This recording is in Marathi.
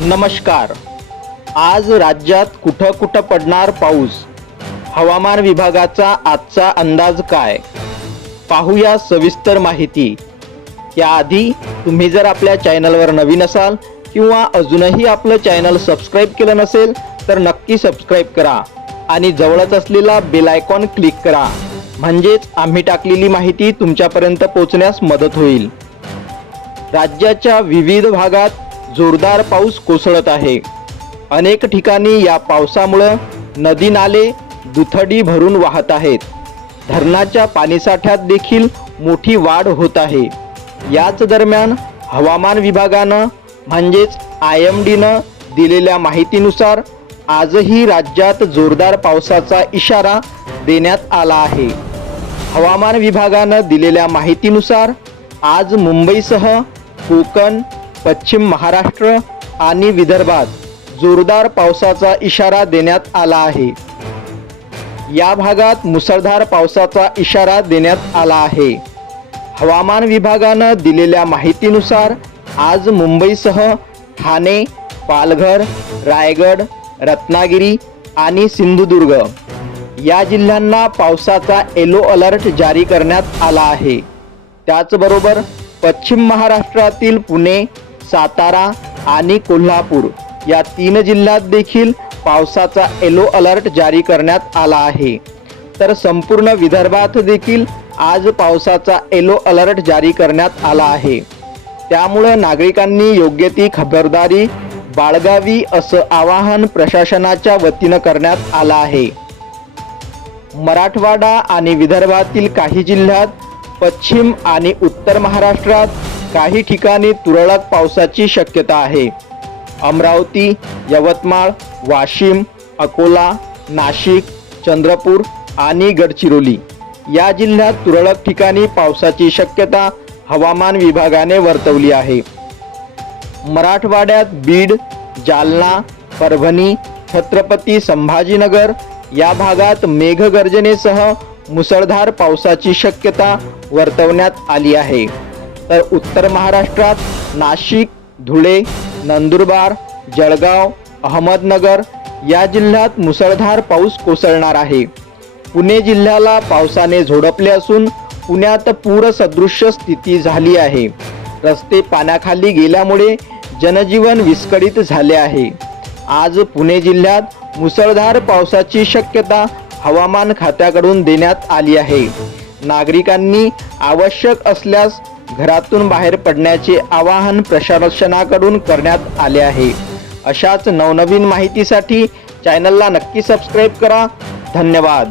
नमस्कार. आज राज्यात कुठं कुठं पडणार पाऊस? हवामान विभागाचा आजचा अंदाज काय? पाहूया सविस्तर माहिती. याआधी तुम्ही जर आपल्या चॅनलवर नवीन असाल किंवा अजूनही आपलं चॅनल सबस्क्राईब केलं नसेल तर नक्की सबस्क्राईब करा आणि जवळच असलेला बेल आयकॉन क्लिक करा. म्हणजेच आम्ही टाकलेली माहिती तुमच्यापर्यंत पोहोचण्यास मदत होईल. राज्याच्या विविध भागात जोरदार पाऊस कोसळत आहे. अनेक ठिकाणी या पावसामुळं नदी नाले दुथडी भरून वाहत आहेत. धरणाच्या पाणीसाठ्यात देखील मोठी वाढ होत आहे. याच दरम्यान हवामान विभागानं म्हणजेच आय एम डीनं दिलेल्या माहितीनुसार आजही राज्यात जोरदार पावसाचा इशारा देण्यात आला आहे. हवामान विभागानं दिलेल्या माहितीनुसार आज मुंबईसह कोकण पश्चिम महाराष्ट्र आणि विदर्भात जोरदार पावसाचा इशारा देण्यात आला आहे. या भागात मुसळधार पावसाचा इशारा देण्यात आला आहे. हवामान विभागानं दिलेल्या माहितीनुसार आज मुंबईसह ठाणे पालघर रायगड रत्नागिरी आणि सिंधुदुर्ग या जिल्ह्यांना पावसाचा येलो अलर्ट जारी करण्यात आला आहे. त्याचबरोबर पश्चिम महाराष्ट्रातील पुणे सातारा आणि कोल्हापूर या तीन जिल्ह्यात देखील पावसाचा येलो अलर्ट जारी करण्यात आला आहे. तर संपूर्ण विदर्भात देखील आज पावसाचा येलो अलर्ट जारी करण्यात आला आहे. त्यामुळं नागरिकांनी योग्य ती खबरदारी बाळगावी असं आवाहन प्रशासनाच्या वतीनं करण्यात आलं आहे. मराठवाडा आणि विदर्भातील काही जिल्ह्यात पश्चिम आणि उत्तर महाराष्ट्रात काही ठिकाणी तुरळक पावसाची शक्यता आहे. अमरावती यवतमाळ वाशिम अकोला नाशिक चंद्रपूर आणि गडचिरोली. या जिल्ह्यात तुरळक ठिकाणी पावसाची शक्यता हवामान विभागाने वर्तवली आहे. मराठवाड्यात बीड जालना परभणी छत्रपती संभाजीनगर या भागात मेघगर्जनेसह मुसळधार पावसाची शक्यता वर्तवण्यात आली आहे. तर उत्तर महाराष्ट्रात नाशिक धुळे नंदुरबार जळगाव अहमदनगर या जिल्ह्यात मुसळधार पाऊस कोसळणार आहे. पुणे जिल्ह्याला पावसाने झोडपले असून पुण्यात पूरसदृश्य स्थिती झाली आहे. रस्ते पाण्याखाली गेल्यामुळे जनजीवन विस्कळीत झाले आहे. आज पुणे जिल्ह्यात मुसळधार पावसाची शक्यता हवामान खात्याकडून देण्यात आली आहे. नागरिकांनी आवश्यक असल्यास घरातून बाहेर पडण्याचे आवाहन प्रशासनाकडून करण्यात आले आहे. अशाच नवनवीन माहितीसाठी चॅनलला नक्की सबस्क्राईब करा. धन्यवाद.